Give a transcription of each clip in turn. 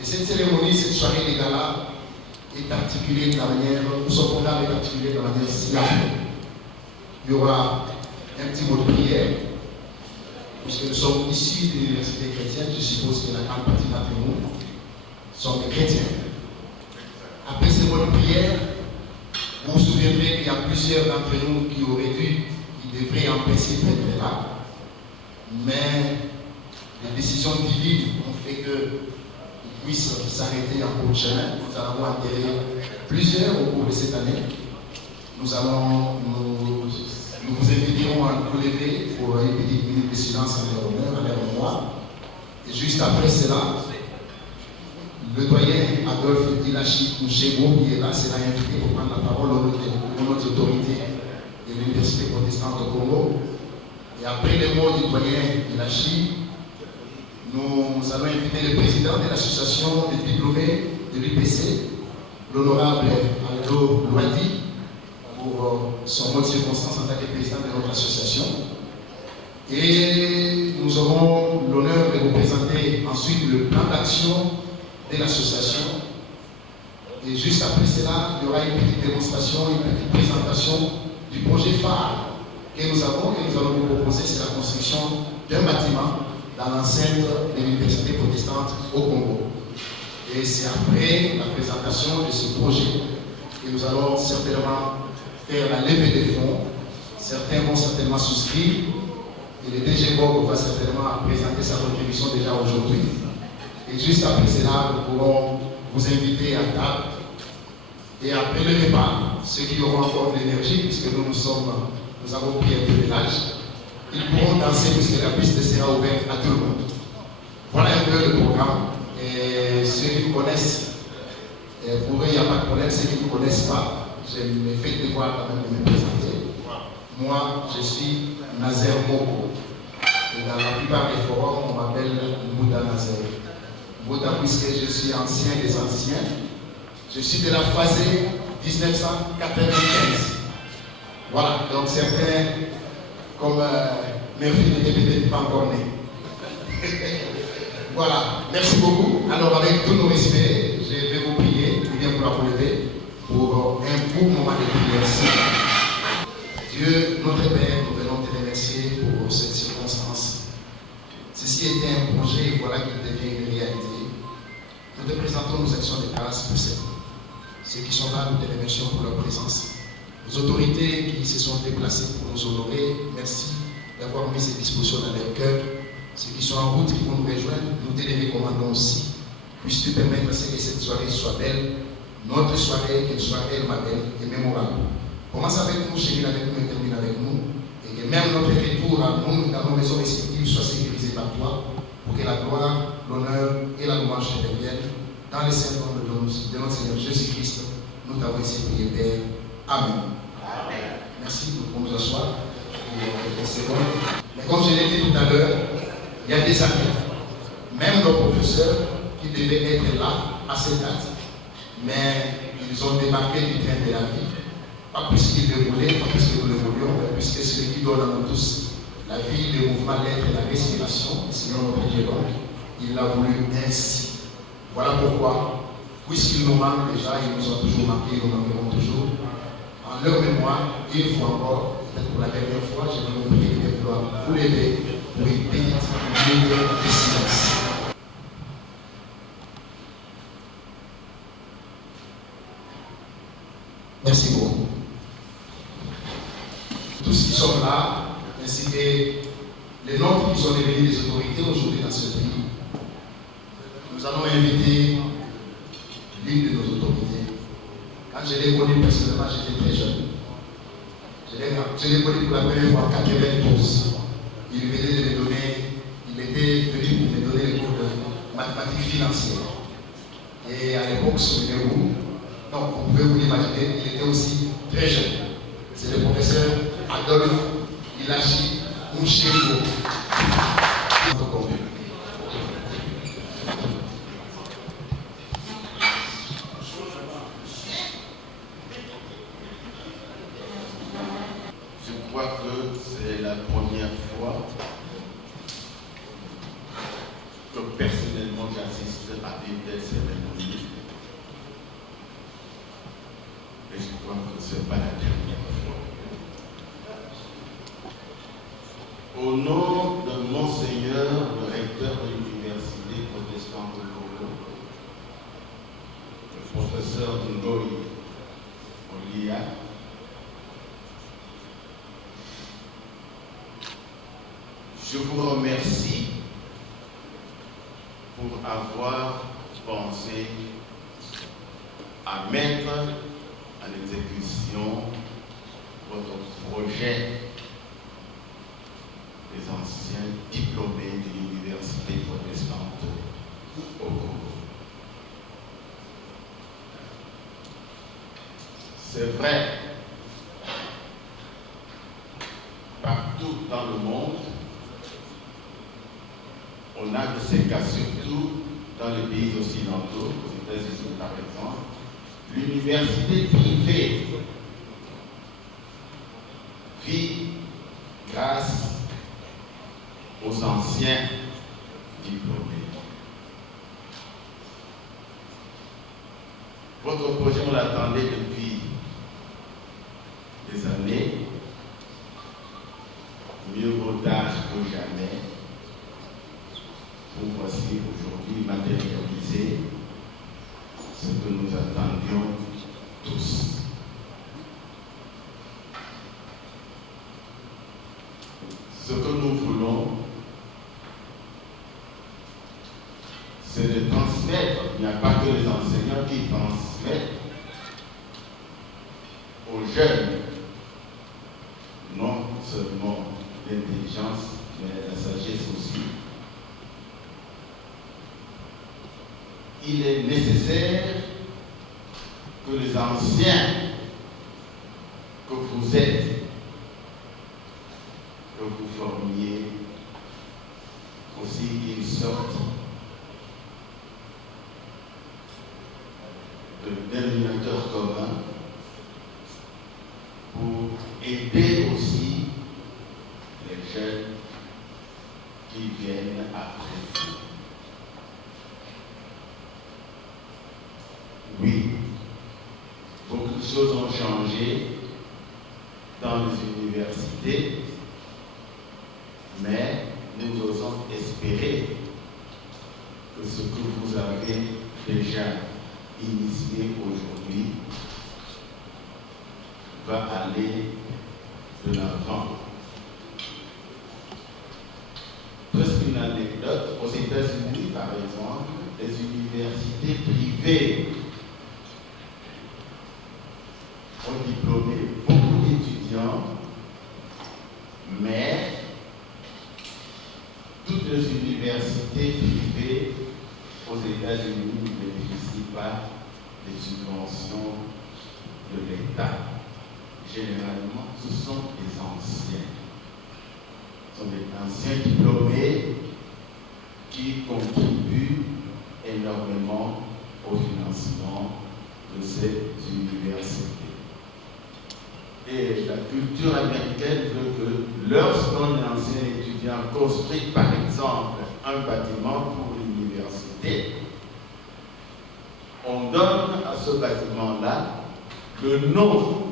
Et cette cérémonie, cette soirée des galas est articulée de la manière, son programme est articulé de la manière ci-après. Il y aura un petit mot de prière, puisque nous sommes issus de l'université chrétienne, je suppose que la grande partie d'entre nous sont des chrétiens. Après ces mots de prière, vous vous souviendrez qu'il y a plusieurs d'entre nous qui auraient dû, qui devraient en principe être là, mais les décisions divines ont fait que puisse s'arrêter en cours de chemin. Nous allons enterrer plusieurs au cours de cette année. Nous vous inviterons à nous lever pour une petite minute de silence en leur honneur, en leur mémoire. Et juste après cela, le doyen Adolphe Ilachi Mouchego, qui est là, sera invité pour prendre la parole au nom des autorités de l'Université protestante au Congo. Et après les mots du doyen Ilachi, nous allons inviter le président de l'association des diplômés de l'UPC, l'honorable Aldo Loadi, pour son mot de circonstance en tant que président de notre association. Et nous aurons l'honneur de vous présenter ensuite le plan d'action de l'association. Et juste après cela, il y aura une petite démonstration, une petite présentation du projet phare que nous avons, que nous allons vous proposer, c'est la construction d'un bâtiment dans l'enceinte de l'Université protestante au Congo. Et c'est après la présentation de ce projet que nous allons certainement faire la levée des fonds. Certains vont certainement souscrire et le DG Bob va certainement présenter sa contribution déjà aujourd'hui. Et juste après cela, nous pourrons vous inviter à table. Et après le repas, ceux qui auront encore de l'énergie, puisque nous avons pris un peu de l'âge, ils pourront danser puisque la piste sera ouverte à tout le monde. Voilà un peu le programme. Et Et ceux qui me connaissent, pour eux, il n'y a pas de problème. Ceux qui ne me connaissent pas, j'ai le fait de devoir quand même de me présenter. Moi, je suis Nazer Moko. Et dans la plupart des forums, on m'appelle Mouda Nazer. Mouda, puisque je suis ancien des anciens. Je suis de la phase 1995. Voilà, donc certains, comme Murphy n'était peut-être pas encore né. Voilà, merci beaucoup. Alors, avec tous nos respects, je vais vous prier, bien pour la relever, pour un court moment de prière. Dieu, notre Père, nous venons te remercier pour cette circonstance. Ceci était un projet, et voilà qu'il devient une réalité. Nous te présentons nos actions de grâce pour cette nuit. Ceux qui sont là, nous te remercions pour leur présence. Les autorités qui se sont déplacées pour nous honorer, merci d'avoir mis ces dispositions dans leur cœur. Ceux qui sont en route, qui vont nous rejoindre, nous te les recommandons aussi. Puisses-tu permettre à ce que cette soirée soit belle, notre soirée, qu'elle soit belle, ma belle et mémorable. Commence avec nous, chérie, avec nous et termine avec nous. Et que même notre retour à nous, dans nos maisons respectives, soit sécurisé par toi, pour que la gloire, l'honneur et la louange te reviennent. Dans les saints noms de notre Seigneur Jésus-Christ, nous t'avons ainsi prié, Père. Amen. Amen. Merci, nous pouvons nous asseoir pour quelques secondes. Mais comme je l'ai dit tout à l'heure, il y a des années, même nos professeurs qui devaient être là à cette date, mais ils ont débarqué du train de la vie. Pas plus qu'ils le voulaient, pas plus que nous le voulions, mais puisque celui qui donne à nous tous la vie, le mouvement, l'être et la respiration, le Seigneur notre Dieu donc, il l'a voulu ainsi. Voilà pourquoi, puisqu'ils nous manquent déjà, ils nous ont toujours manqué, ils nous manqueront toujours. En leur mémoire, une fois encore, peut-être pour la dernière fois, je vais vous prier de vouloir vous lever pour une petite minute de silence. Merci beaucoup. Tous qui sont là, ainsi que les nôtres qui sont devenus des autorités aujourd'hui dans ce pays, nous allons inviter l'une de nos autorités. Quand je l'ai connu personnellement, j'étais très jeune. Je l'ai connu pour la première fois en 92. Il venait de me donner, il était venu pour me donner les cours de mathématiques financières. Et à l'époque, souvenez-vous, donc vous pouvez vous l'imaginer, il était aussi très jeune. C'est le professeur Adolphe Ilachi Mouchégo. Je crois que c'est la première fois que personnellement j'assiste à une telle cérémonie. Et je crois que ce n'est pas la dernière fois. Au nom de Monseigneur, le recteur de l'Université protestante de Congo, le professeur Ngoyi Olia, je vous remercie pour avoir pensé à mettre en exécution votre projet des anciens diplômés de l'Université protestante au Congo. C'est vrai, partout dans le monde, on a de ces cas, surtout dans les pays occidentaux, aux États-Unis par exemple, l'université privée vit grâce aux anciens diplômés. Votre projet, on l'attendait depuis des années. Mieux vaut tard que jamais. Vous voici aujourd'hui matérialiser ce que nous attendions tous. Ce que nous voulons, c'est de transmettre. Il n'y a pas que les enseignants qui transmettent aux jeunes non seulement l'intelligence, mais la sagesse aussi. il est nécessaire que les anciens que vous êtes, que vous formiez aussi une sorte de dénominateur commun pour aider aussi les jeunes qui viennent après vous. Oui, beaucoup de choses ont changé dans les universités, mais nous osons espérer que ce que vous avez déjà initié aujourd'hui va aller de l'avant. Presque une anecdote, aux États-Unis par exemple, les universités privées ont diplômé beaucoup d'étudiants, mais toutes les universités privées aux États-Unis ne bénéficient pas des subventions de l'État. Généralement, ce sont des anciens. Ce sont des anciens diplômés qui contribuent énormément au financement de ces universités. Et la culture américaine veut que lorsqu'un ancien étudiant construit par exemple un bâtiment pour l'université, on donne à ce bâtiment-là le nom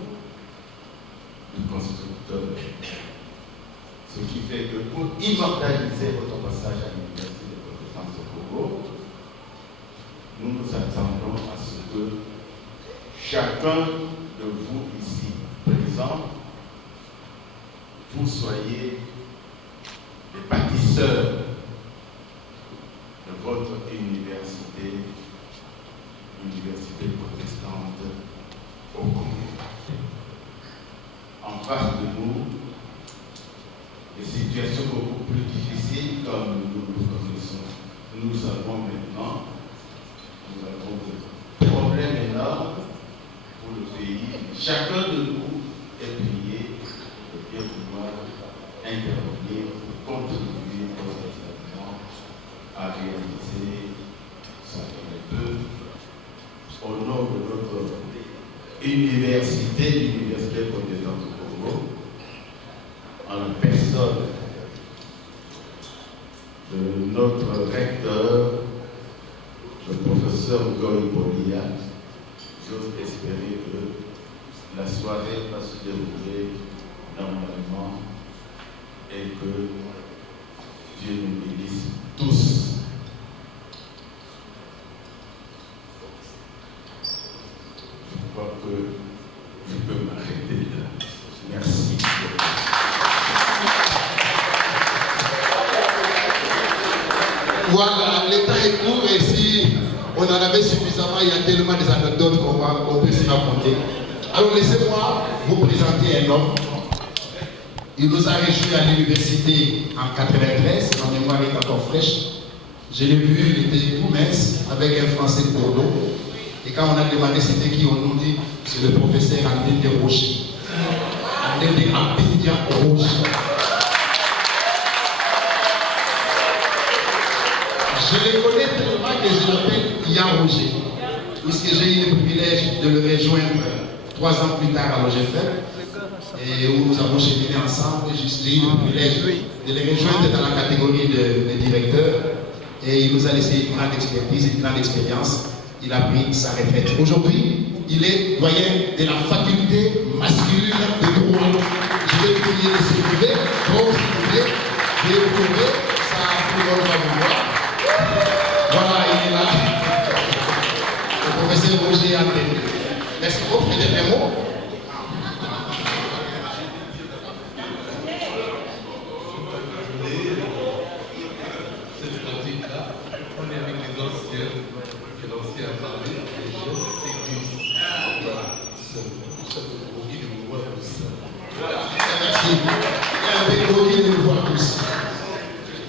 du constructeur. Ce qui fait que pour immortaliser votre passage à l'université de France-Congo, nous nous attendons à ce que chacun de vous ici présents, vous soyez les bâtisseurs de votre université protestante au Congo. En face de nous, des situations beaucoup plus difficiles comme nous le connaissons. Nous savons maintenant, nous avons des problèmes énormes pour le pays. Chacun de nous est prié de bien pouvoir intervenir, contribuer positivement à réaliser ce qu'on peut au nom de notre université, l'Université protestante du Congo, en la personne de notre recteur, le professeur Goy Bolia. J'ose espérer que la soirée va se dérouler normalement et que Dieu nous bénisse tous. Je crois que je peux m'arrêter là. Merci. Voilà, le temps est court et si on en avait suffisamment, il y a tellement des anecdotes qu'on peut s'y raconter. Alors laissez-moi vous présenter un homme. Il nous a rejoints à l'université en 93, ma mémoire est encore fraîche. Je l'ai vu, il était tout mince, avec un français de Bordeaux. Et quand on a demandé c'était qui, on nous dit c'est le professeur André de Rocher. André de Rocher. Je le connais tellement que je l'appelle Yann Roger, puisque j'ai eu le privilège de le rejoindre 3 ans plus tard à l'OGFM, et où nous avons cheminé ensemble. J'ai eu le privilège de le rejoindre dans la catégorie de directeur, et il nous a laissé une grande expertise, une grande expérience. Il a pris sa retraite. Aujourd'hui, il est doyen de la faculté masculine de droit. Je vais vous prier de s'élever, donc s'il vous plaît, je vais vous prouver, ça tout le monde va vous voir. Voilà, il est là. Le professeur Roger André. Merci beaucoup, peut-être un mot. Cette pratique-là, on est avec les anciens, que l'ancien a parlé, les jeunes s'existent. Voilà, c'est pour ça que vous voyez de vous voir tous. Merci. Il y a un peu de vous voir tous.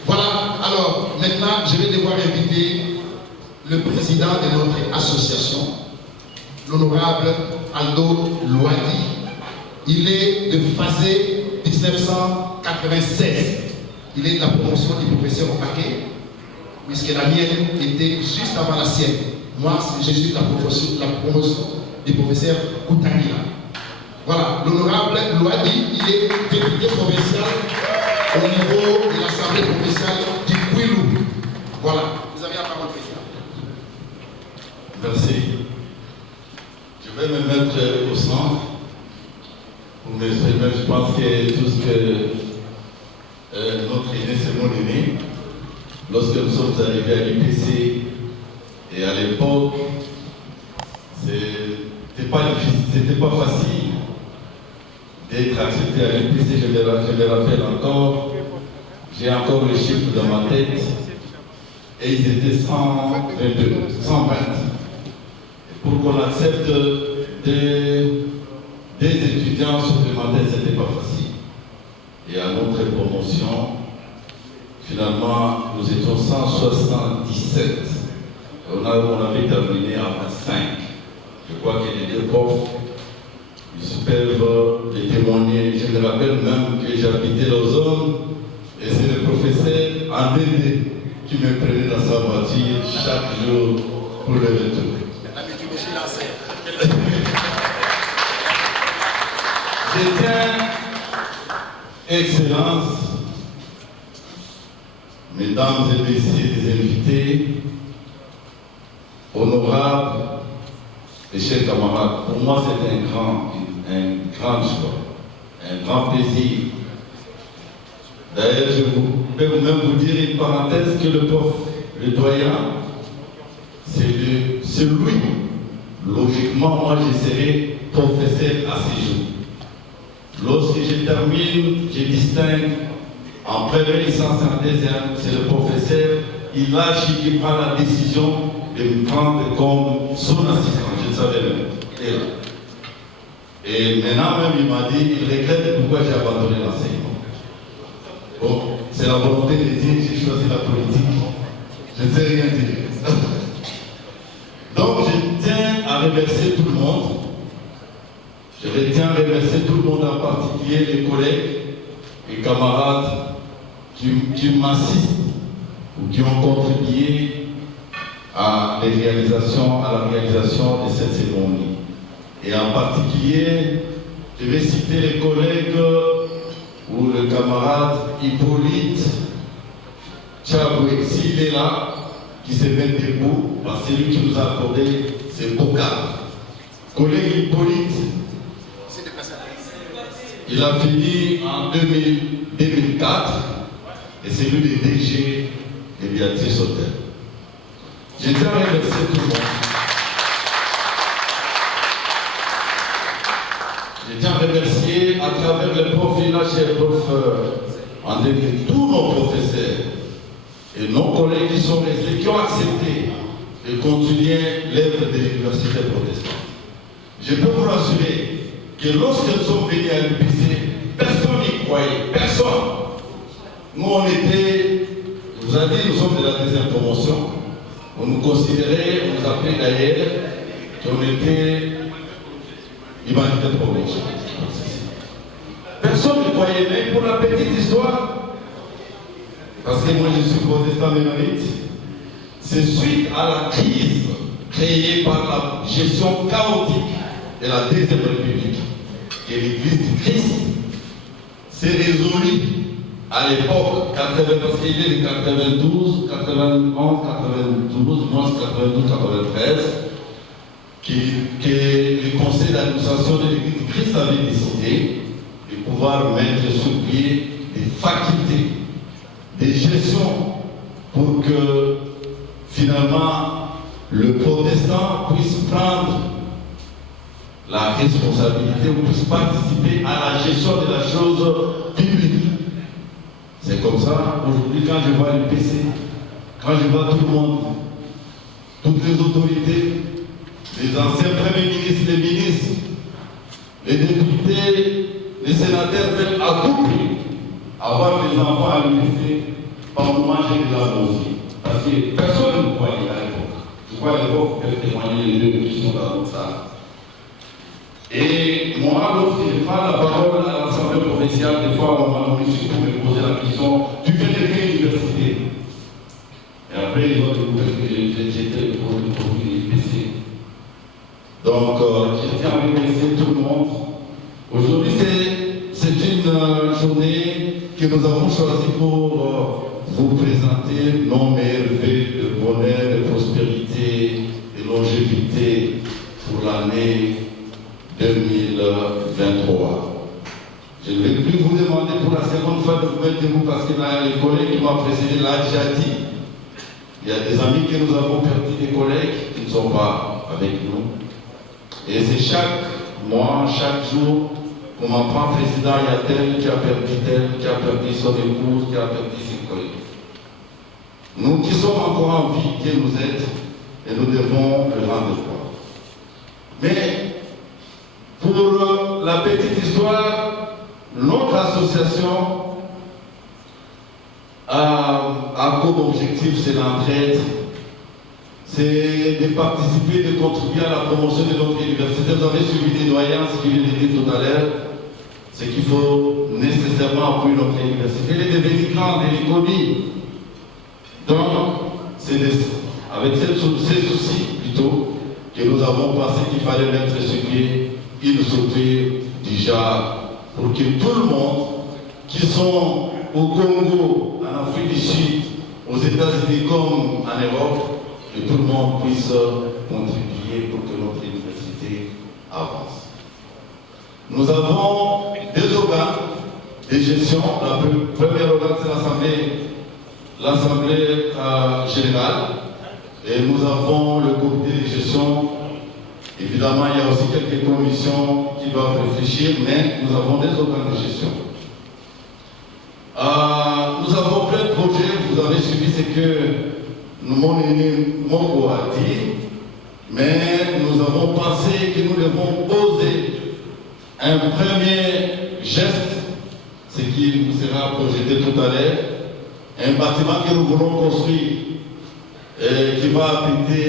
Voilà, alors maintenant je vais devoir inviter le président de notre association, l'honorable Aldo Louadi. Il est de Fazé 1996. Il est de la promotion du professeur Okake, puisque la mienne était juste avant la sienne. Moi, je suis de la promotion du professeur Koutangila. Voilà, l'honorable Louadi, il est député provincial au niveau de l'Assemblée provinciale du Kouilou. Voilà, vous avez la parole, président. Merci. Je vais me mettre au centre pour m'exprimer. Je pense que tout ce que notre aîné Simon Aîné, lorsque nous sommes arrivés à l'IPC, et à l'époque, c'était pas difficile, c'était pas facile d'être accepté à l'IPC. Je me rappelle encore, j'ai encore le chiffre dans ma tête, et ils étaient 122, 120. Pour qu'on accepte des étudiants supplémentaires, ce n'était pas facile. Et à notre promotion, finalement, nous étions 177. On avait terminé à 25. Je crois que les deux profs, ils peuvent les témoigner. Je me rappelle même que j'habitais l'Ozone et c'est le professeur Andédé qui me prenait dans sa voiture chaque jour pour le retour. Je tiens, Excellences, Mesdames et Messieurs les invités, honorables et chers camarades, pour moi c'est un grand choix, un grand plaisir. D'ailleurs, je peux même vous dire une parenthèse que le prof, le doyen, c'est lui. Logiquement, moi je serai professeur à ces jours. Lorsque je termine, je distingue en première licence et en deuxième, c'est le professeur, il lâche, il prend la décision de me prendre comme son assistant, je ne savais même. Et maintenant même, il m'a dit, il regrette pourquoi j'ai abandonné l'enseignement. Bon, c'est la volonté de dire, j'ai choisi la politique, je ne sais rien dire. Donc, je tiens à remercier tout le monde. Je tiens à remercier tout le monde, en particulier les collègues et camarades qui m'assistent ou qui ont contribué à la réalisation de cette cérémonie. Et en particulier, je vais citer les collègues ou le camarade Hippolyte Tchaboué, s'il est là, qui se met debout, parce que c'est lui qui nous a accordé ces beaux cadres. Collègue Hippolyte, il a fini en 2004 et c'est lui le DG de Béatrice Hôtel. Je tiens à remercier tout le monde. Je tiens à remercier à travers le profil, chez le prof André, tous nos professeurs et nos collègues qui sont restés, qui ont accepté de continuer l'œuvre de l'université protestante. Je peux vous rassurer que lorsque nous sommes venus à l'UPC, personne n'y croyait, personne. Nous, on était, je vous ai dit, nous sommes de la deuxième promotion. On nous considérait, on nous appelait d'ailleurs, qu'on était humanité de promotion. Personne ne croyait, mais pour la petite histoire, parce que moi je suis protestant ménonite, c'est suite à la crise créée par la gestion chaotique de la Deuxième République et l'Église du Christ s'est résolue à l'époque, parce qu'il est de 92, 91, 92, moins 92, 93, que le conseil d'administration de l'Église du Christ avait décidé de pouvoir mettre sur pied des facultés, des gestions pour que finalement le protestant puisse prendre la responsabilité ou puisse participer à la gestion de la chose publique. C'est comme ça, aujourd'hui, quand je vois l'UPC, quand je vois tout le monde, toutes les autorités, les anciens premiers ministres, les ministres, les députés, les sénateurs veulent à tout prix avoir des enfants à l'UPC par moment j'ai de la nausée. Parce que personne ne croyait à l'époque. crois que les pauvres peuvent témoigner les deux qui sont dans notre salle. Et moi, lorsque je prends la parole à l'Assemblée provinciale, des fois, on m'a nommé pour me poser la question, tu viens de quelle université? Et après, ils ont découvert que j'étais le produit de l'IPC. Donc, je tiens à remercier tout le monde. Aujourd'hui, c'est une journée que nous avons choisie pour vous présenter nos meilleurs vœux de bonheur, de prospérité, de longévité pour l'année 2023. Je ne vais plus vous demander pour la seconde fois de vous mettre debout parce que les collègues qui m'ont précédé l'ont déjà dit. Il y a des amis que nous avons perdu, des collègues qui ne sont pas avec nous. Et c'est chaque mois, chaque jour, qu'on m'apprend président, il y a tel qui a perdu son épouse, qui a perdu ses collègues. Nous qui sommes encore en vie, Dieu nous aide et nous devons le rendre gloire. Mais pour la petite histoire, notre association a comme objectif, c'est l'entraide, c'est de participer, de contribuer à la promotion de notre université. Vous avez suivi des doyences qui viennent de dire tout à l'heure, c'est qu'il faut nécessairement appuyer notre université. Elle est devenue grande, elle est connue. Donc, c'est avec ces soucis plutôt que nous avons pensé qu'il fallait mettre sur pied une structure déjà pour que tout le monde qui sont au Congo, en Afrique du Sud, aux États-Unis comme en Europe, que tout le monde puisse contribuer pour que notre université avance. Nous avons deux organes de gestion. Le premier organe, c'est l'Assemblée générale. Et nous avons le comité de gestion. Évidemment, il y a aussi quelques commissions qui doivent réfléchir, mais nous avons des organes de gestion. Nous avons plein de projets. Vous avez suivi ce que mon aîné Moko a dit, mais nous avons pensé que nous devons poser un premier geste, ce qui vous sera projeté tout à l'heure, un bâtiment que nous voulons construire qui va habiter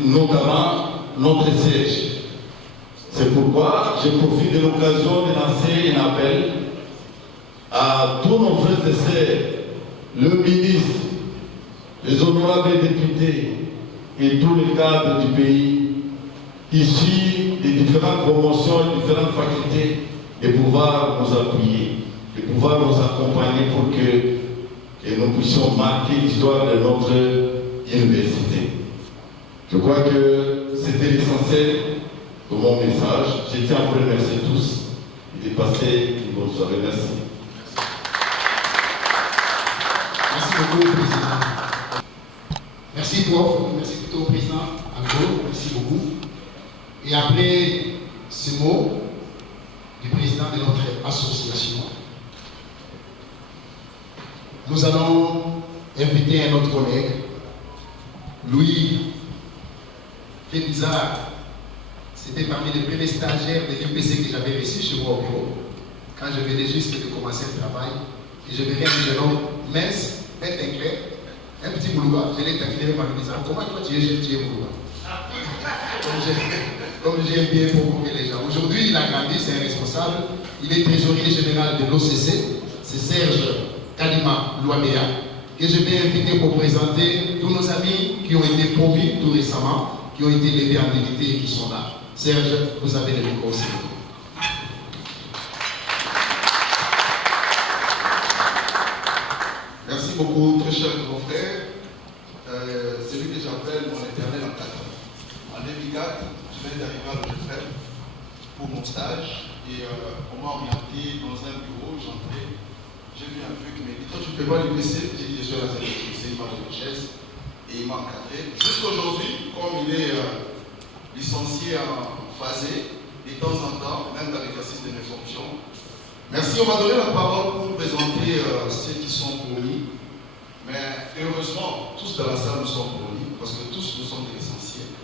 notamment notre siège. C'est pourquoi je profite de l'occasion de lancer un appel à tous nos frères et sœurs, le ministre, les honorables députés et tous les cadres du pays, issus des différentes promotions et différentes facultés, de pouvoir nous appuyer, de pouvoir nous accompagner pour que nous puissions marquer l'histoire de notre université. Je crois que c'était l'essentiel de mon message. Je tiens à vous remercier tous et de passer une bonne soirée. Merci. Merci beaucoup, Président. Merci, prof. Merci plutôt au Président Algo. Merci beaucoup. Et après ce mot du Président de notre association, nous allons inviter un autre collègue, Louis Fémizard. C'était parmi les premiers stagiaires de l'IPC que j'avais reçu chez moi au bureau, quand je venais juste de commencer le travail. Et je verrais un jeune homme mince, tête claire, un petit boulois. Je l'ai taquiné en me disant, comment toi tu es jeune, tu es boulois? Comme j'aime bien provoquer les gens. Aujourd'hui, il a grandi, c'est un responsable. Il est trésorier général de l'OCC. C'est Serge Kalima Louamea, que je vais inviter pour présenter tous nos amis qui ont été promis tout récemment, qui ont été levés en dignité et qui sont là. Serge, vous avez le micro aussi. Merci beaucoup, très cher mon frère. Celui que j'appelle mon éternel encadreur. En 2004, je viens d'arriver à l'OGFM pour mon stage et on m'a orienté dans un bureau, j'entrais, j'ai vu un truc qui m'a dit, toi tu ne fais pas l'UPC, j'ai dit je suis à la CDC, il m'a donné une chaise et il m'a encadré. Jusqu'aujourd'hui, comme il est licencié en phasé, de temps en temps, même dans l'exercice de mes fonctions. Merci, on m'a donné la parole pour présenter ceux qui sont promis. Mais heureusement, tous dans la salle nous sommes promis, parce que tous nous sommes des licenciés.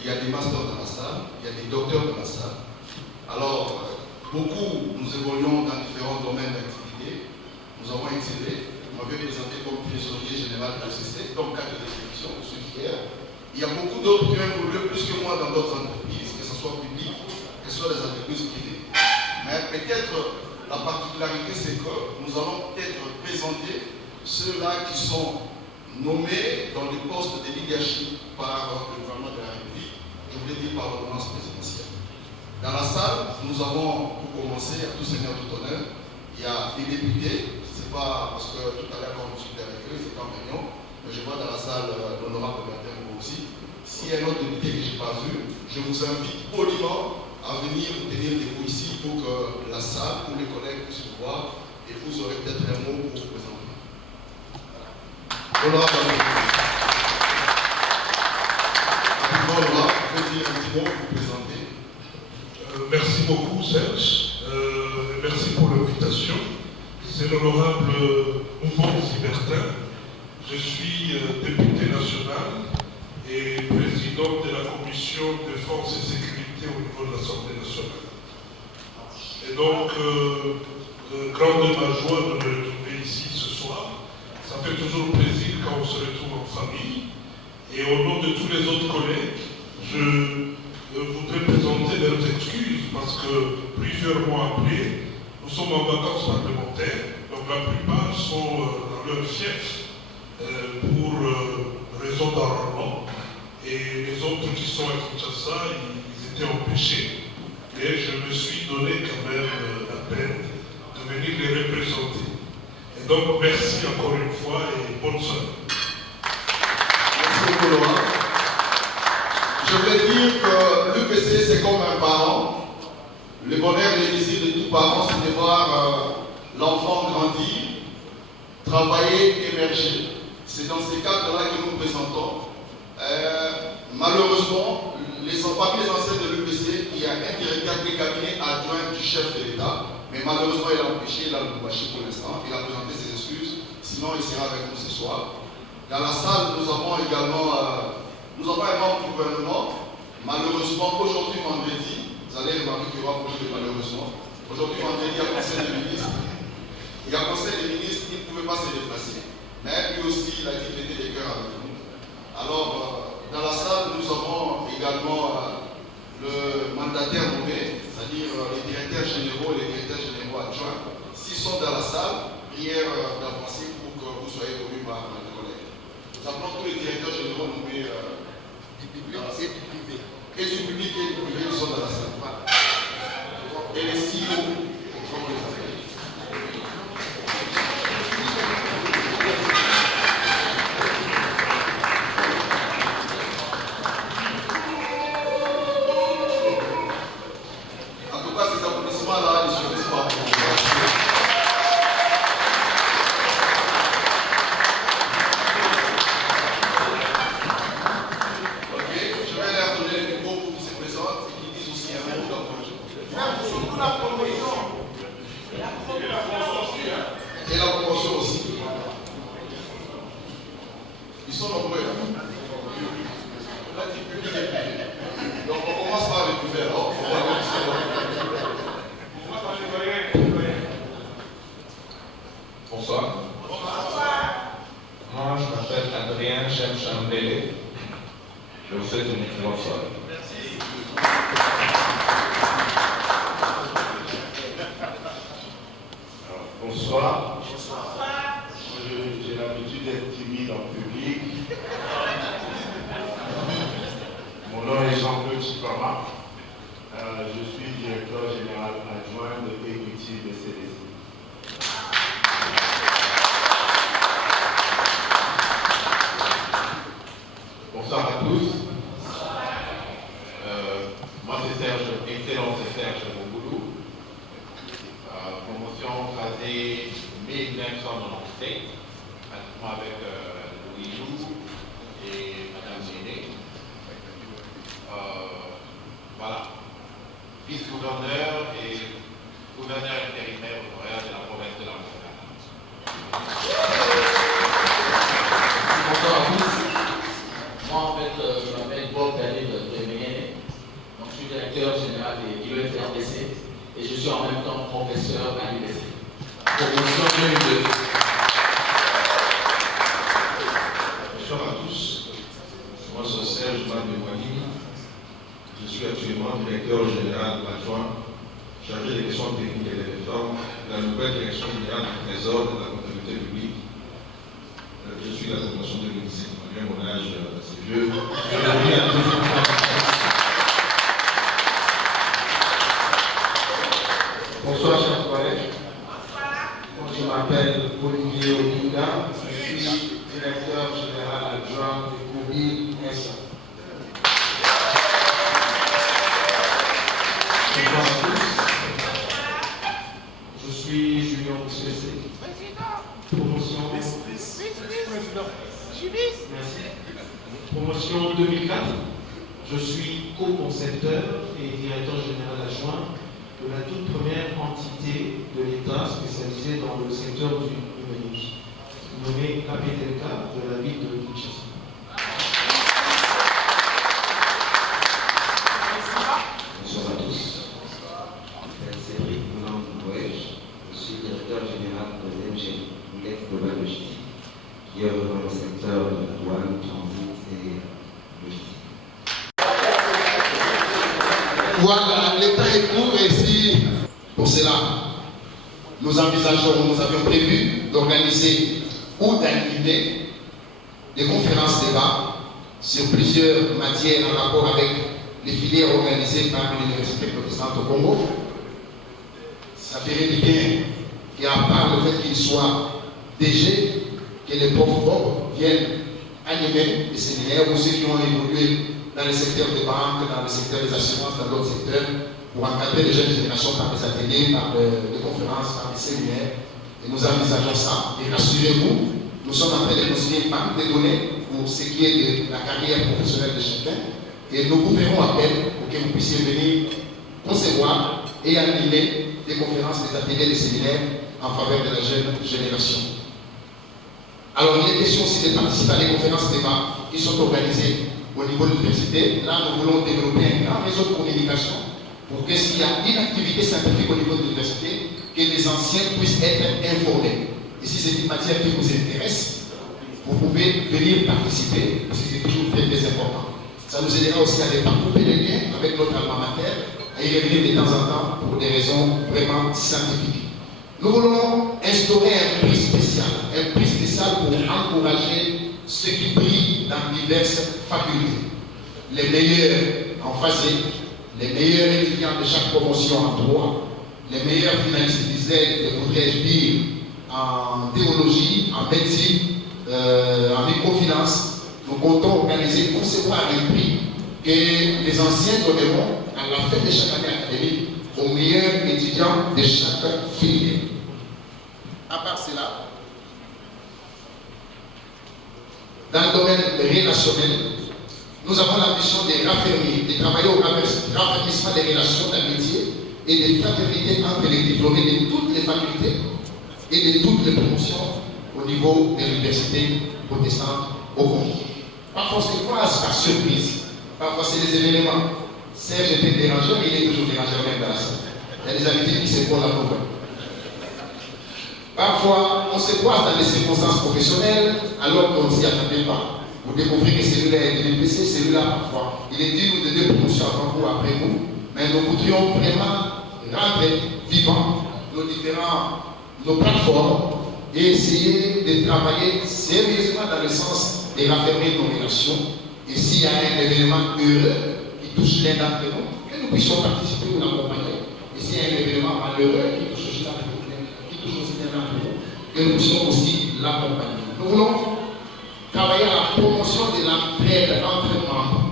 Il y a des masters dans la salle, il y a des docteurs dans la salle. Alors, beaucoup, nous évoluons dans différents domaines d'activité. Nous avons excellé. Vous m'avez présenté comme trésorier général de l'OCC, comme cadre de direction. Il y a beaucoup d'autres qui ont évolué plus que moi dans d'autres entreprises, que ce soit public, que ce soit des entreprises privées. Mais peut-être la particularité, c'est que nous allons peut-être présenter ceux-là qui sont nommés dans les postes de leadership par le gouvernement de la République, je voulais dire par l'ordonnance présidentielle. Dans la salle, nous avons, pour commencer, à tout seigneur, tout honneur, il y a des députés, c'est pas parce que tout à l'heure quand je suis avec eux, c'est en réunion, mais je vois dans la salle l'honorable Bertin aussi. S'il y a un autre député que je n'ai pas vu, je vous invite poliment à venir tenir debout ici pour que la salle, pour les collègues puissent vous voir et vous aurez peut-être un mot pour vous présenter. Honorable, vous pouvez dire un petit mot pour vous présenter. Merci beaucoup Serge, merci pour l'invitation. C'est l'honorable Mouvement Bertin. Je suis député national et président de la commission défense et sécurité au niveau de l'Assemblée nationale. Et donc, grande est ma joie de me retrouver ici ce soir. Ça fait toujours plaisir quand on se retrouve en famille. Et au nom de tous les autres collègues, je voudrais présenter leurs excuses parce que plusieurs mois après, nous sommes en vacances parlementaires. Donc la plupart sont dans leur fief pour raison d'arrangement. Et les autres qui sont à Kinshasa, ils étaient empêchés. Et je me suis donné quand même la peine de venir les représenter. Et donc, merci encore une fois et bonne soirée. Merci beaucoup, Laurent. Je voulais dire que l'UPC, c'est comme un parent. Le bonheur et les désirs de tout parent, c'est de voir l'enfant grandir, travailler, émerger. C'est dans ces cadres-là que nous présentons. Malheureusement, parmi les anciens de l'UPC, il y a un directeur des cabinets adjoint du chef de l'État, mais malheureusement, il a empêché, il a le bâché pour l'instant, il a présenté ses excuses, sinon il sera avec nous ce soir. Dans la salle, nous avons également un membre du gouvernement. Malheureusement, aujourd'hui, vendredi, vous allez remarquer qu'il y aura beaucoup de malheureusement. Aujourd'hui, vendredi, il y a conseil des ministres. Il y a conseil des ministres, il ne pouvait pas se déplacer. Mais lui aussi, il a dit qu'il était des cœurs avec nous. Alors, dans la salle, nous avons également le mandataire nommé, c'est-à-dire les directeurs généraux et les directeurs généraux adjoints. S'ils sont dans la salle, prière d'avancer pour que vous soyez connus par mes collègues. Nous appelons tous les directeurs généraux nommés du public et du privé. Et du public et du privé, ils sont dans la salle. Et les CEO, comme on les appelle. Moi, c'est Serge Mandewani. Je suis actuellement directeur général adjoint chargé des questions techniques et des réformes de la nouvelle direction générale du Trésor et de la comptabilité publique. Je suis la promotion 2017. Malgré mon âge, c'est vieux. Bonsoir, chers collègues. Je m'appelle Olivier Odinga. Je suis directeur général adjoint de Kobi SA. Bonsoir à tous. Je suis Julien Boussessé. Promotion. Merci. Promotion 2004. Je suis co-concepteur et directeur général adjoint de la toute première entité de l'État spécialisée dans le secteur du numérique, nommée KPTLK de la ville de Kinshasa. Bonsoir à tous. Je suis Cédric Moulin-Bouège. Je suis directeur général de l'MG, Lex Global Logistique, qui œuvre dans le secteur de la douane, transit et logistique. Voilà, l'état est court et ici, pour cela, nous avions prévu d'organiser ou d'animer des conférences débats sur plusieurs matières en rapport avec les filières organisées par l'Université protestante au Congo. Ça ferait du bien qu'à part le fait qu'il soit DG, que les profs viennent animer des séminaires ou ceux qui ont évolué dans le secteur des banques, dans le secteur des assurances, dans d'autres secteurs, pour encadrer les jeunes générations par des ateliers, par des conférences, par des séminaires. Et nous envisageons ça. Et rassurez-vous, nous sommes en train de construire une banque de données pour ce qui est de la carrière professionnelle de chacun. Et nous vous ferons appel pour que vous puissiez venir concevoir et animer des conférences, des ateliers, des séminaires en faveur de la jeune génération. Alors, il est question aussi de participer à des conférences débats qui sont organisées au niveau de l'université. Là, nous voulons développer un grand réseau de communication pour que s'il y a une activité scientifique au niveau de l'université, que les anciens puissent être informés. Et si c'est une matière qui vous intéresse, vous pouvez venir participer, parce que c'est toujours très, très important. Ça nous aidera aussi à développer les liens avec notre alma mater, à y revenir de temps en temps pour des raisons vraiment scientifiques. Nous voulons instaurer un prix spécial pour encourager ceux qui brillent dans diverses facultés. Les meilleurs en phasé, les meilleurs étudiants de chaque promotion en droit, les meilleurs finalistes d'ISEC, voudrais-je dire, en théologie, en médecine, en microfinance. Nous comptons organiser, concevoir un prix que les anciens donneront à la fin de chaque année académique aux meilleurs étudiants de chaque filière. À part cela, dans le domaine relationnel, nous avons l'ambition de raffermir, de travailler au raffermissement des relations d'amitié et de fraternité entre les diplômés de toutes les facultés et de toutes les promotions au niveau de l'université protestante au Congo. Parfois, c'est quoi par surprise? Parfois, c'est des événements. Serge était dérangé, mais il est toujours dérangé même dans la salle. Il y a des invités qui se collent à nous. Parfois, on se croise dans des circonstances professionnelles alors qu'on ne s'y attendait pas. Vous découvrez que celui-là est DPC, celui-là parfois. Il est d'une ou de deux promotions avant vous, après vous. Mais nous voudrions vraiment rendre vivants nos plateformes et essayer de travailler sérieusement dans le sens de raffermir nos relations. Et s'il y a un événement heureux qui touche l'un d'entre nous, que nous puissions participer ou l'accompagner. Et s'il y a un événement malheureux qui touche aussi l'un d'entre nous, que nous puissions aussi l'accompagner. Nous voulons travailler à la promotion de l'entraide entre membres.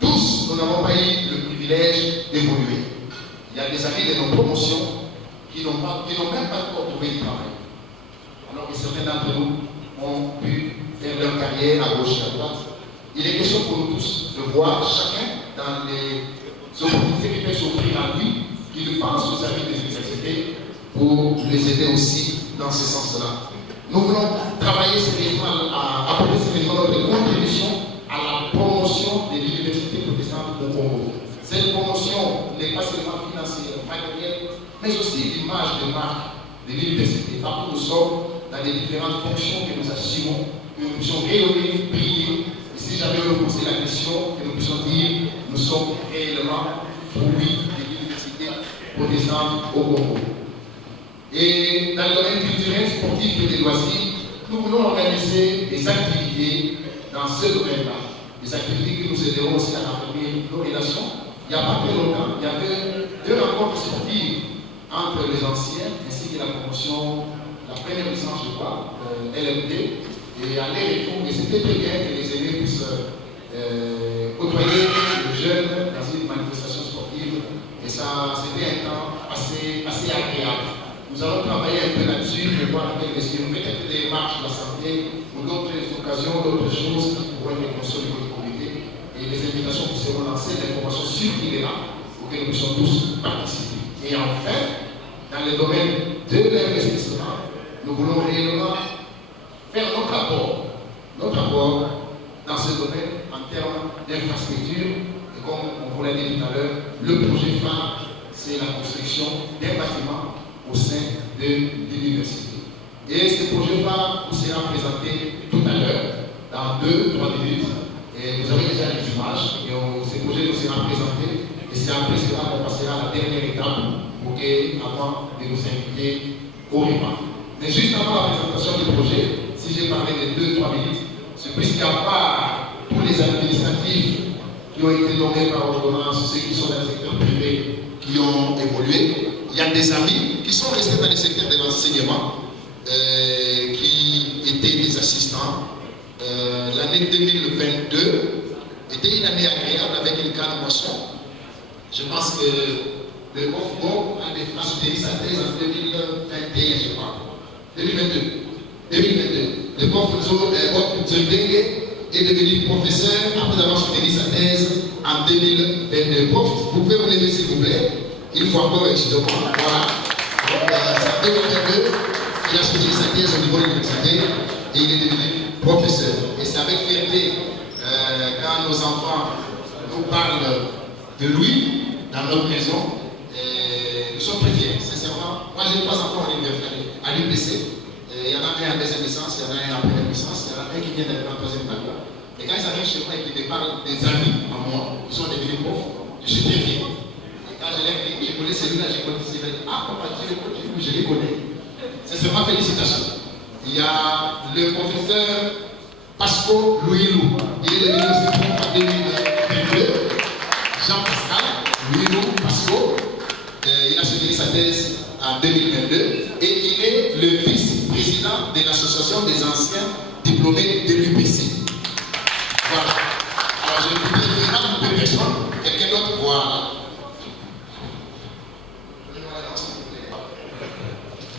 Tous, nous n'avons pas eu le privilège d'évoluer. Il y a des amis de nos promotions qui n'ont même pas encore trouvé du travail. Alors que certains d'entre nous ont pu faire leur carrière à gauche et à droite. Il est question pour nous tous de voir chacun dans les opportunités qui peuvent s'offrir à lui, qui lui pense aux amis des universités pour les aider aussi dans ce sens-là. Nous voulons travailler sérieusement à apporter sérieusement notre contribution à la promotion de l'université protestante au Congo. Cette promotion n'est pas seulement financière, matérielle, mais aussi l'image de marque de l'université. Partout où nous sommes, dans les différentes fonctions que nous assumons, que nous puissions rayonner, briller. Et si jamais on nous conseille sommes réellement fruits de l'université protestante au Congo. Et dans le domaine culturel, sportif et des loisirs, nous voulons organiser des activités dans ce domaine-là. Des activités qui nous aideront aussi à raffermir nos relations. Il n'y a pas très longtemps, il y avait 2 rencontres sportives entre les anciens ainsi que la promotion, la première licence, je crois, LMD, et aller-retour. Et c'était très bien que les élèves puissent côtoyer les jeunes dans une manifestation sportive. Et ça, c'était un temps assez agréable. Nous allons travailler un peu là-dessus, je voir avec les élèves, peut-être des marches de la santé ou d'autres occasions, d'autres choses qui pourraient être conçues au niveau du comité. Et les invitations qui seront lancées, l'information circulera pour que nous puissions tous participer. Et enfin, dans le domaine de l'investissement, nous voulons réellement faire notre apport dans ce domaine en termes d'infrastructure. Et comme on vous l'a dit tout à l'heure, le projet phare, c'est la construction d'un bâtiment au sein de l'université. Et ce projet phare vous sera présenté tout à l'heure, dans 2-3 minutes. Et vous avez déjà les images. Et ce projet nous sera présenté. Et c'est après cela qu'on passera à la dernière étape pour avant de nous inviter au repas. Mais juste avant la présentation du projet, si j'ai parlé de 2-3 minutes, c'est puisqu'à part tous les administratifs qui ont été nommés par ordonnance, ceux qui sont dans le secteur privé, qui ont évolué, il y a des amis qui sont restés dans le secteur de l'enseignement, qui étaient des assistants. L'année 2022 était une année agréable avec une grande moisson. Je pense que le Congo a défrasé sa thèse en 2021, je crois. 2022. Le prof Zodenge est devenu professeur après avoir soutenu sa thèse en 2022. Prof, vous pouvez vous lever s'il vous plaît. Il faut encore justement. Voilà. En 2022, il a soutenu sa thèse au niveau de l'université et il est devenu professeur. Et c'est avec fierté quand nos enfants nous parlent de lui dans notre maison. Nous sommes très fiers, sincèrement. Moi, j'ai 3 enfants à l'UPC. Il y en a un en deuxième licence, il y en a un en première licence, il y en a un qui vient d'arriver en 3e baccalauréat. Et quand ils arrivent chez moi et qu'ils me parlent des amis à moi, qui sont devenus profs, je suis très fier. Et quand je leur dis, je connais celui-là, je connais celui-là. Ah, papa, tu le connais, oui, je les connais. C'est seulement félicitations. Il y a le professeur Pasco Louilou. Il est devenu aussi prof en 2022. Jean-Pascal Louilou Pasco. Il a soutenu sa thèse en 2022 et il est le vice-président de l'association des anciens diplômés de l'UPC. Voilà. Alors je ne peux pas beaucoup de personnes. Quelqu'un d'autre, voilà.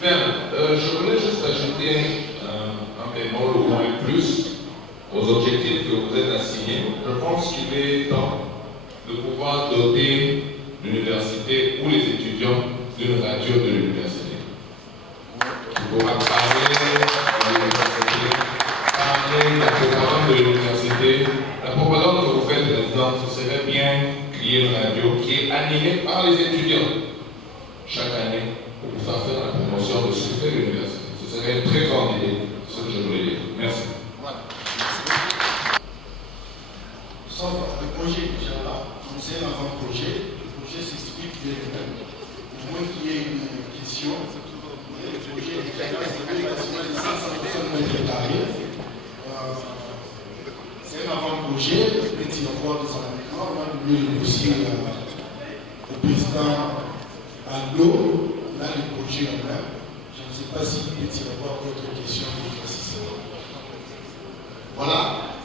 Bien, je voulais juste ajouter un bémol ou un plus aux objectifs que vous êtes assignés. Je pense qu'il est temps de pouvoir doter l'université ou les étudiants d'une radio de l'université. Vous pourrez parler de l'université, parler de la propagande de l'université. La propagande que vous faites, président, ce serait bien qu'il y ait une radio qui est animée par les étudiants chaque année pour pouvoir faire la promotion de ce que fait l'université. Ce serait une très grande idée, c'est ce que je voulais dire. Merci. Voilà. Nous sommes le projet déjà là, c'est un avant-projet. Le projet s'explique dès le même. Au moins qu'il y ait une question. Le projet est très clair, c'est de 500 mètres carrés. C'est un avant-projet, le petit rapport de son aménagement. On a voulu négocier au président Anglo, là le projet en même. Je ne sais pas si le petit rapport a d'autres questions pour l'exercice. Voilà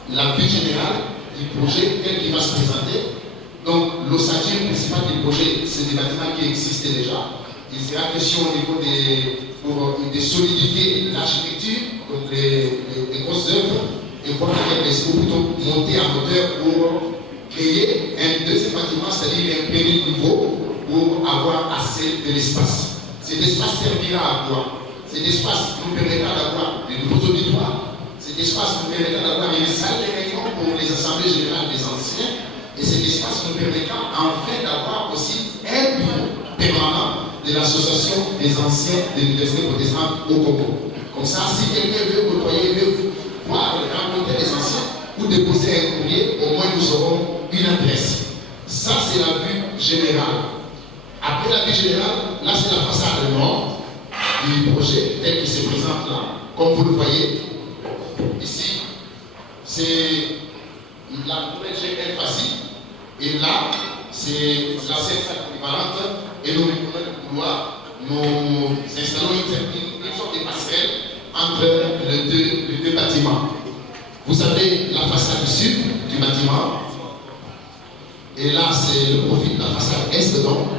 la vue générale du projet tel qu'il va se présenter. Donc, l'ossature principale du projet, c'est des bâtiments qui existaient déjà. Il sera question au niveau de solidifier l'architecture, donc les grosses œuvres, et voir avec les ou plutôt monter en hauteur pour créer un deuxième bâtiment, c'est-à-dire un premier niveau pour avoir assez de l'espace. Cet espace servira à quoi? Cet espace nous permettra d'avoir de nouveaux auditoires. Cet espace nous permettra d'avoir une salle de réunion pour les assemblées générales des anciens. Et cet espace nous permettra enfin d'avoir aussi un bureau permanent de l'association des anciens de l'université protestante au Congo. Comme ça, si quelqu'un veut côtoyer, veut voir, rencontrer les anciens ou déposer un courrier, au moins nous aurons une adresse. Ça, c'est la vue générale. Après la vue générale, là, c'est la façade nord du projet tel qu'il se présente là. Comme vous le voyez, ici, c'est la nouvelle GL facile. Et là, c'est la salle polyvalente. Et nous, nous installons une sorte de passerelle entre les deux bâtiments. Vous avez la façade sud du bâtiment. Et là, c'est le profil de la façade est donc.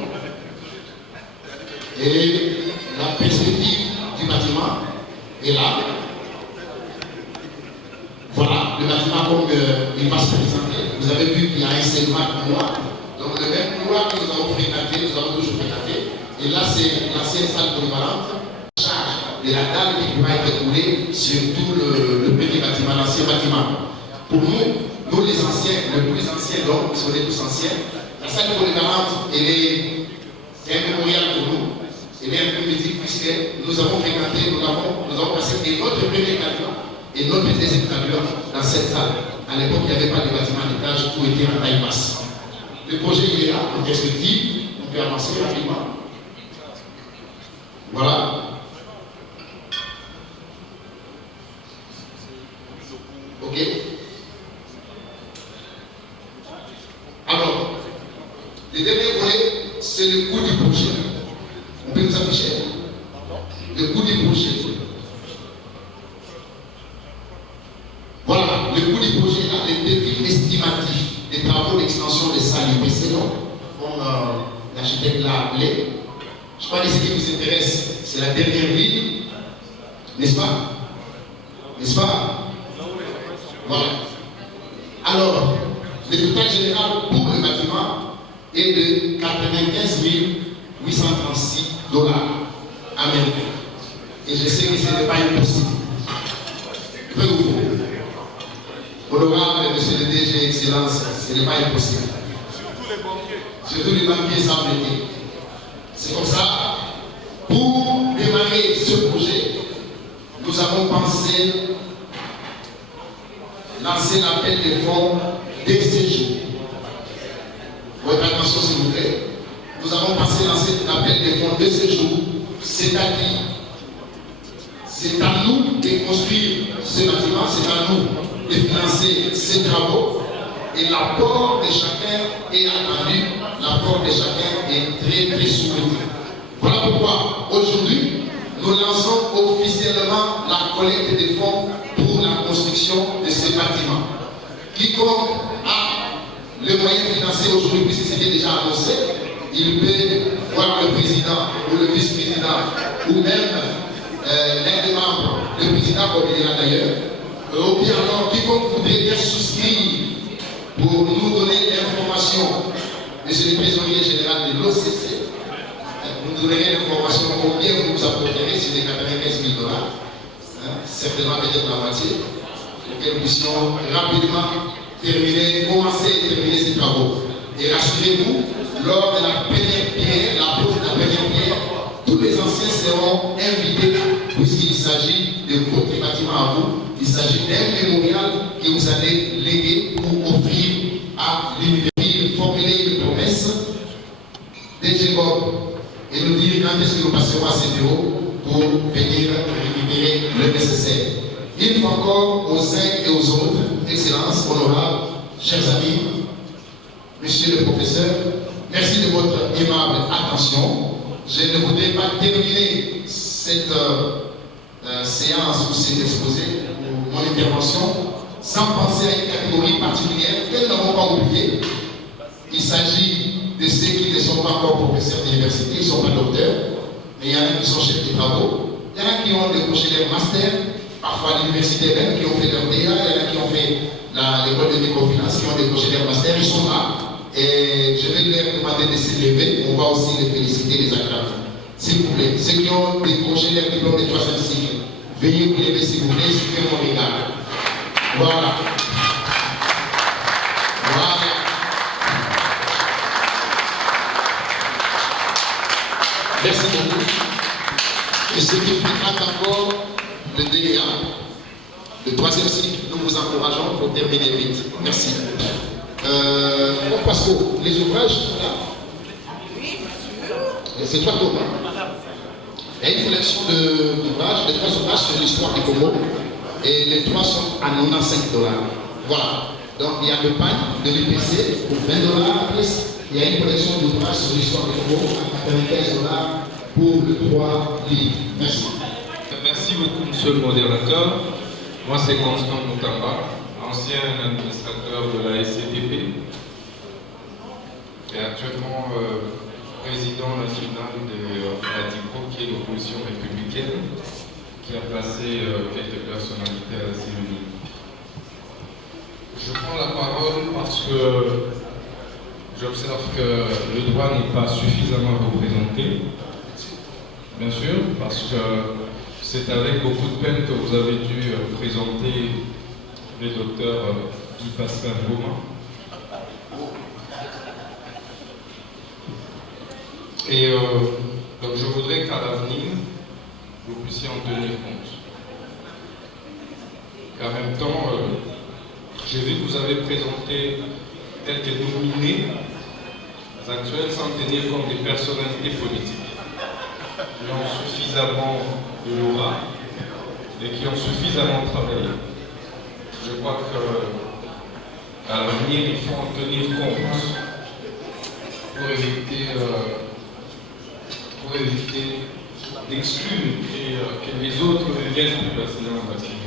Et la perspective du bâtiment est là. Voilà, le bâtiment comme il va se présenter. Vous avez vu qu'il y a un segment couloir. Donc le même couloir que nous avons fréquenté, nous avons toujours fréquenté. Et là, c'est l'ancienne salle polyvalente. Charge de la dalle qui va être roulée sur tout le petit bâtiment, l'ancien bâtiment. Pour nous les anciens, les plus anciens, donc, si on est tous anciens, la salle polyvalente, c'est un mémorial pour nous. Elle est un peu mythique puisque nous avons fréquenté, nous avons passé notre premier camion et notre deuxième camion dans cette salle. À l'époque, il n'y avait pas de bâtiment d'étage, tout était en taille basse. Le projet il est là, en perspective, on peut avancer rapidement. Voilà. Ok. Alors, le dernier volet, c'est le coût du projet. On peut nous afficher le coût du projet. Voilà, le coût du projet a des défis estimatifs des travaux d'extension des salles UPC, comme l'architecte l'a appelé. Je crois que ce qui vous intéresse, c'est la dernière ligne, n'est-ce pas? N'est-ce pas? Voilà. Alors, le total général pour le bâtiment est de 95 836 $ américains. Et je sais que ce n'est pas impossible. Peu ou faux. Honorable monsieur le DG Excellence, ce n'est pas impossible. Surtout les banquiers savent le dire. C'est comme ça. Pour démarrer ce projet, nous avons pensé lancer l'appel des fonds dès ce jour. Votre attention s'il vous plaît. Nous avons pensé lancer l'appel des fonds de ce jour, c'est-à-dire, c'est à nous de construire ce bâtiment, c'est à nous de financer ces travaux, et l'apport de chacun est attendu, l'apport de chacun est très très souhaité. Voilà pourquoi aujourd'hui, nous lançons officiellement la collecte des fonds pour la construction de ce bâtiment. Quiconque a le moyen financier aujourd'hui, puisque c'était déjà annoncé, il peut voir le président ou le vice-président ou même l'un des membres, le président comme il est là d'ailleurs, ou bien alors quiconque voudrait bien souscrire pour nous donner l'information, monsieur le trésorier général de l'OCC, vous nous donnerez l'information combien vous nous apporterez sur les 95 000 $, certainement peut-être la moitié, pour que nous puissions rapidement commencer et terminer ces travaux. Et rassurez-vous, lors de la première pierre, la pose de la première pierre, tous les anciens seront invités puisqu'il s'agit de votre bâtiment à vous. Il s'agit d'un mémorial que vous allez léguer pour offrir à l'université, formuler une promesse de Bob et nous dire quand est-ce que nous passerons à ces bureaux pour venir récupérer le nécessaire. Une fois encore aux uns et aux autres, Excellences, honorables, chers amis, Monsieur le professeur, merci de votre aimable attention. Je ne voudrais pas terminer cette séance ou cet exposé ou mon intervention sans penser à une catégorie particulière que nous n'avons pas oubliée. Il s'agit de ceux qui ne sont pas encore professeurs d'université, ils ne sont pas docteurs, mais il y en a qui sont chefs de travaux, il y en a qui ont décroché leur master, parfois à l'université même, qui ont fait leur DA, il y en a qui ont fait l'école de microfinance, qui ont décroché leur master, ils sont là. Et je vais leur demander de se lever, on va aussi les féliciter, les acclamer. S'il vous plaît, ceux qui ont décroché leur diplôme de 3e cycle, veuillez vous lever s'il vous plaît, suivez mon regard. Voilà. Voilà. Merci beaucoup. Et ceux qui fréquentent encore le DEA, le 3e cycle, nous vous encourageons pour terminer vite. Merci. Pasco, les ouvrages sont là. Et c'est toi Thomas. Il y a une collection d'ouvrages, les 3 ouvrages sur l'histoire du Congo. Et les 3 sont à $95. Voilà. Donc il y a le pain de l'EPC pour $20 plus. Il y a une collection d'ouvrages sur l'histoire du Congo à $95 pour le 3 livres. Merci. Merci beaucoup, monsieur le modérateur. Moi, c'est Constant Moutamba, ancien administrateur de la SCTP et actuellement président national de la DIPO, qui est l'opposition républicaine, qui a placé quelques personnalités à la cérémonie. Je prends la parole parce que j'observe que le droit n'est pas suffisamment représenté, bien sûr, parce que c'est avec beaucoup de peine que vous avez dû présenter le docteur Guy Pascal Goma. Et donc je voudrais qu'à l'avenir, vous puissiez en tenir compte. En même temps, j'ai vu que vous avez présenté quelques nominés actuels sans tenir compte des personnalités politiques qui ont suffisamment de l'aura et qui ont suffisamment travaillé. Je crois qu'à l'avenir, il faut en tenir compte pour éviter d'exclure et que les autres ne viennent plus passer dans l'activité.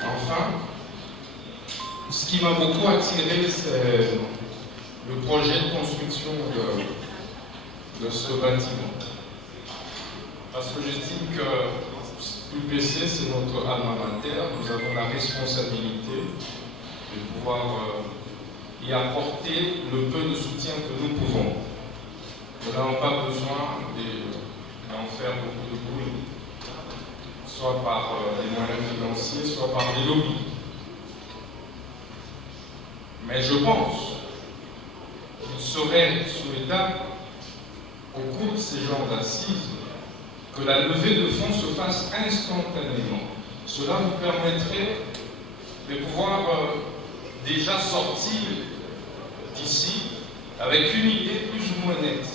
Enfin, ce qui m'a beaucoup attiré, c'est le projet de construction de ce bâtiment. Parce que j'estime que l'UPC, c'est notre alma mater, nous avons la responsabilité de pouvoir y apporter le peu de soutien que nous pouvons. Nous n'avons pas besoin d'en faire beaucoup de bruit, soit par des moyens financiers, soit par des lobbies. Mais je pense qu'il serait souhaitable, au cours de ces genres d'assises, que la levée de fonds se fasse instantanément. Cela nous permettrait de pouvoir déjà sortir d'ici avec une idée plus ou moins nette.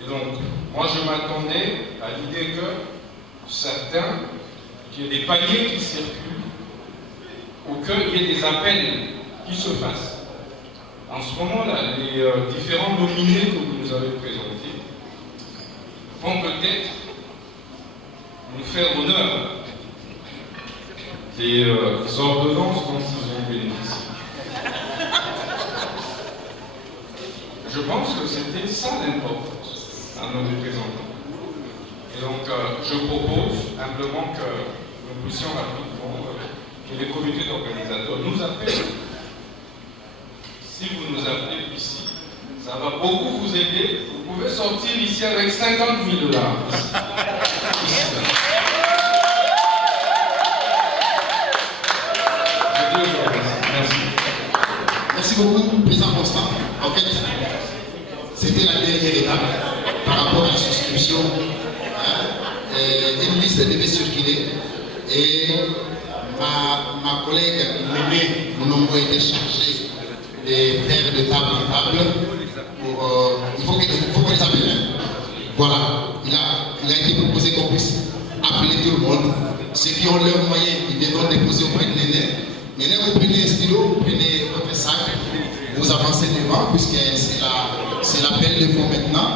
Et donc, moi je m'attendais à l'idée que certains, qu'il y ait des paniers qui circulent, ou qu'il y ait des appels qui se fassent. En ce moment-là, les différents nominés que vous nous avez présentés vont peut-être nous faire honneur des ordonnances dont ils ont bénéficié. Je pense que c'était ça l'importance à nos représentants. Et donc, je propose simplement que nous puissions rapidement, que les comités d'organisateurs nous appellent. Si vous nous appelez ici, ça va beaucoup vous aider. Vous pouvez sortir ici avec $50 000. Merci beaucoup, Président Constant. En fait, c'était la dernière étape par rapport à la souscription. Une liste devait circuler et ma collègue Mémé, mon nom a été chargé de faire de table en table. Il faut qu'on les appelle. Voilà, il a été proposé qu'on puisse appeler tout le monde. Ceux qui ont leurs moyens, ils viendront déposer auprès de Néné. Néné, vous prenez un stylo, vous prenez votre sac, vous avancez devant, puisque c'est l'appel de fonds maintenant.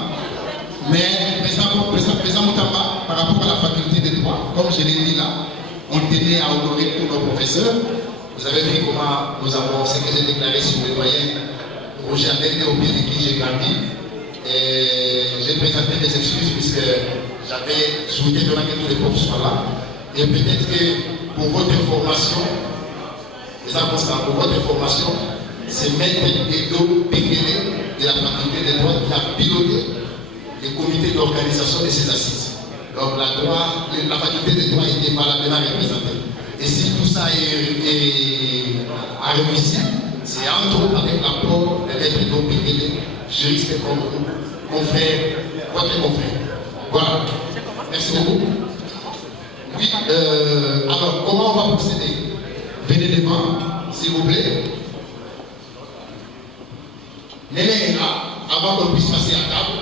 Mais, Président Moutamba, par rapport à la faculté de droit, comme je l'ai dit là, on tenait à honorer tous nos professeurs. Vous avez vu comment nous avons, ce que j'ai déclaré sur le doyen Roger Abel, au pied de qui j'ai grandi. Et j'ai présenté des excuses puisque j'avais souhaité que tous les profs soient là. Et peut-être que pour votre information, pour votre information, c'est Maître Edo Bekele de la faculté des droits qui a piloté le comité d'organisation de ces assises. Donc la faculté des droits était valablement représentée. Et si tout ça a réussi, c'est entre autres avec l'apport de Maître Edo Bekele, juriste comme mon frère, votre confrère. Voilà. Merci beaucoup. Oui, alors comment on va procéder? Venez devant, s'il vous plaît. Néné est là, avant qu'on puisse passer à table.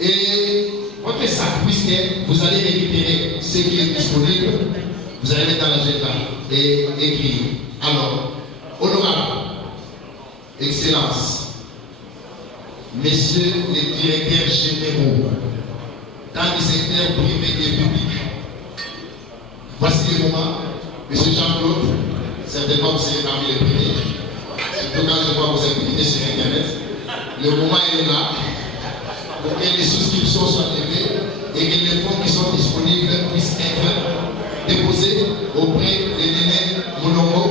Et votre sac, puisque vous allez récupérer ce qui est disponible, vous allez mettre dans l'agenda et écrire. Alors, honorable, Excellence, Messieurs les directeurs généraux, dans le secteur privé et public, voici le moment. Monsieur Jean-Claude, certainement vous serez parmi les premiers, surtout quand je vois vos activités sur Internet. Le moment est là pour que les souscriptions soient levées et que les fonds qui sont disponibles puissent être déposés auprès de Néné Mounongo,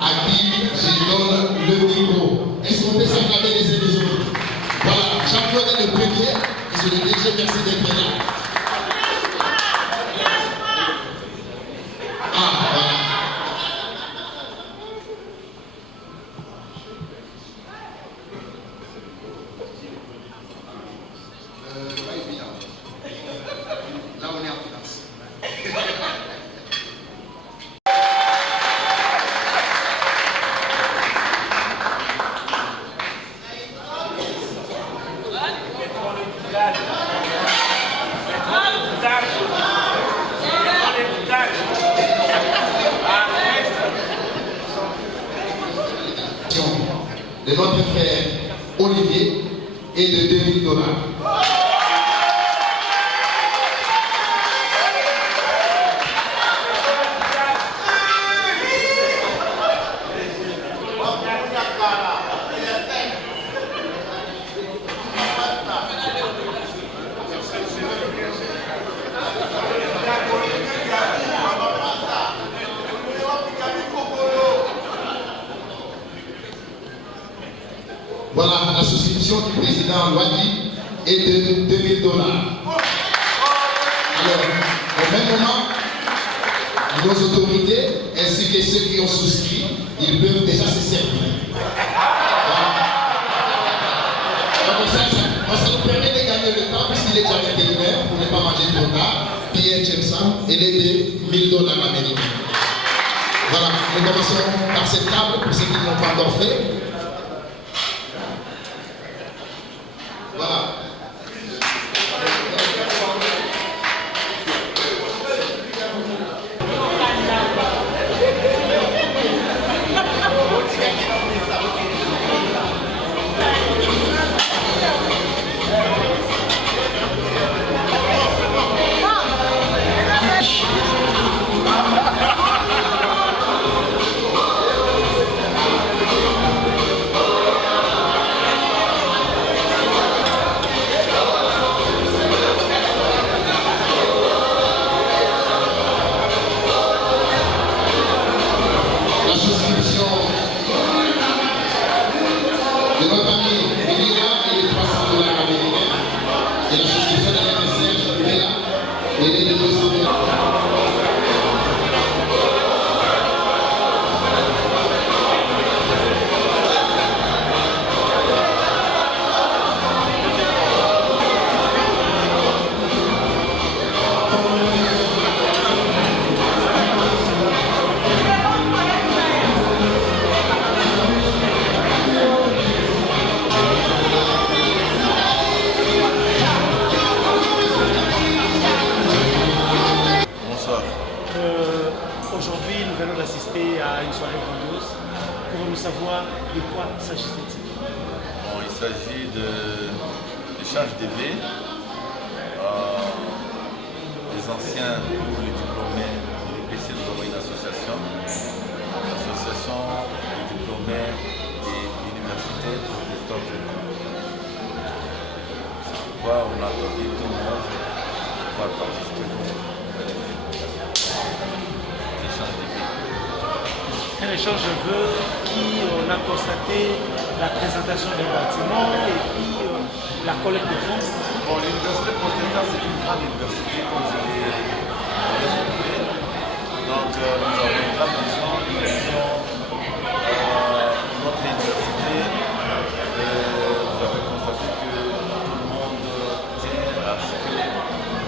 à qui je donne le micro. Est-ce qu'on peut s'acclamer les uns les autres? Voilà, Jean-Claude est le premier, monsieur le DG, merci d'être là. Ah, voilà. Pas évident. Là, on est en finance. De notre frère Olivier et de $2000. Voilà, la souscription du président Wadi est de $2000. Alors, au même moment, nos autorités ainsi que ceux qui ont souscrit, ils peuvent déjà se servir. Donc ça nous permet de gagner le temps puisqu'il est déjà 21h pour ne pas manger trop tard. Pierre Tchemsan, elle est de $1000 américains. Voilà, nous commençons par cette table pour ceux qui n'ont pas encore fait. Voilà. Aujourd'hui, nous venons d'assister à une soirée grandiose. Pouvons-nous savoir de quoi s'agit-il? Bon, il s'agit d'échange de V. Les anciens ou les diplômés de l'EPC, nous avons une association. L'association des diplômés des universités pour les stocks de l'eau. C'est pourquoi on a envie tout le monde pouvoir participer à un échange de vœux qui, on a constaté la présentation des bâtiments et puis la collecte de fonds. Bon, l'université Ponteka, c'est une grande université, comme je l'ai expliqué. Donc, nous avons une grande vision, notre université. Vous avez constaté que tout le monde tient à ce que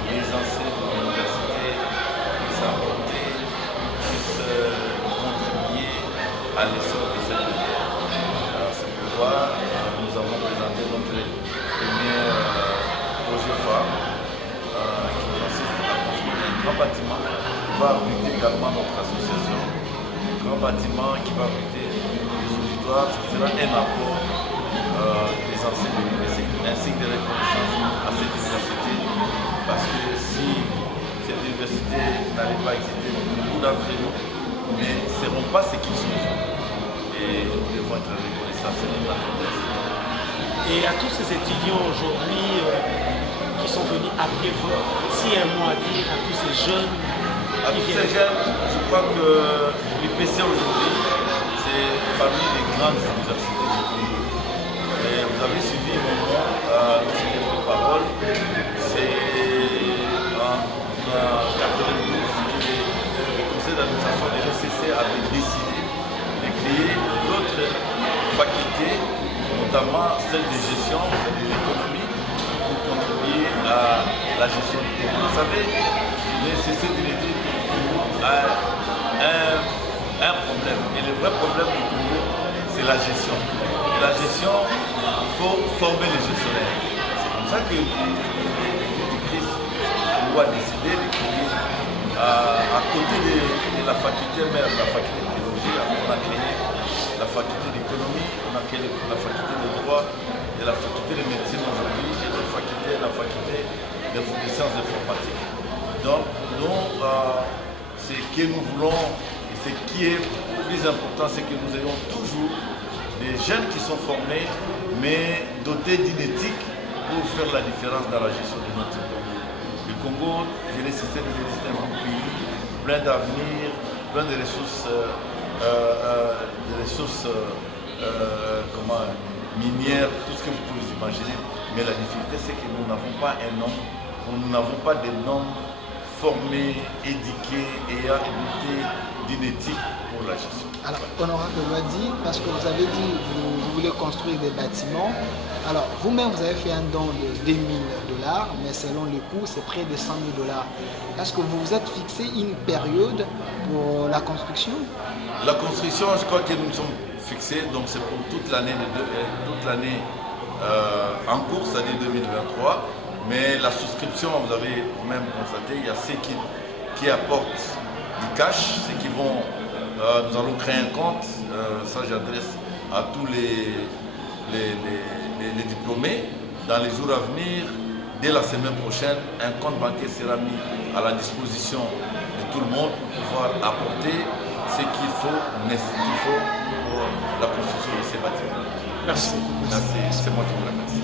les enseignants de l'université à l'essor de cette ville. C'est pourquoi nous avons présenté notre premier projet phare qui consiste à construire un grand bâtiment qui va abriter également notre association. Un grand bâtiment qui va abriter les auditoires. Ce sera un apport des anciens de l'université, un signe de reconnaissance à cette université. Parce que si cette université n'allait pas exister, beaucoup d'entre nous ne seront pas ce qu'ils sont. Et nous devons être reconnaissants, c'est notre attente. Et à tous ces étudiants aujourd'hui qui sont venus après vous, s'il y a un mot à dire à tous ces jeunes je crois que l'UPC aujourd'hui, c'est parmi les grandes universités du Congo. Et vous avez suivi mon nom, notre parole, c'est en 1992 que le conseil d'administration de l'ECC avait décidé de créer d'autres facultés, notamment celle de gestion, celle de l'économie, pour contribuer à la gestion du Congo. Vous savez, l'ECC de l'étude a un problème. Et le vrai problème du Congo, c'est la gestion. Et la gestion, il faut former les gestionnaires. C'est comme ça que Christ a décidé de créer, à côté de la faculté mère, la faculté de théologie, on a créé la faculté d'économie, on a créé la faculté de droit, et la faculté de médecine aujourd'hui, et la faculté de sciences informatiques. Donc, nous, ce que nous voulons, et ce qui est le plus important, c'est que nous ayons toujours des jeunes qui sont formés, mais dotés d'une éthique pour faire la différence dans la gestion de notre pays. Le Congo, je l'ai cité, c'est un bon pays, plein d'avenir, plein de ressources, minières, tout ce que vous pouvez imaginer. Mais la difficulté, c'est que nous n'avons pas un nombre, nous n'avons pas des nombres formés, éduqués, ayant doté d'une éthique pour la gestion. Alors, honorable Wadi, parce que vous avez dit que vous voulez construire des bâtiments. Alors, vous-même, vous avez fait un don de $2 000, mais selon le coût, c'est près de $100 000. Est-ce que vous vous êtes fixé une période pour la construction? La construction, je crois que nous nous sommes fixés, donc c'est pour toute l'année en cours, c'est-à-dire 2023. Mais la souscription, vous avez même constaté, il y a ceux qui apportent du cash, ceux qui vont... nous allons créer un compte, ça j'adresse à tous les diplômés. Dans les jours à venir, dès la semaine prochaine, un compte bancaire sera mis à la disposition de tout le monde pour pouvoir apporter ce qu'il faut pour la construction de ces bâtiments. Merci. Merci, c'est moi qui vous remercie.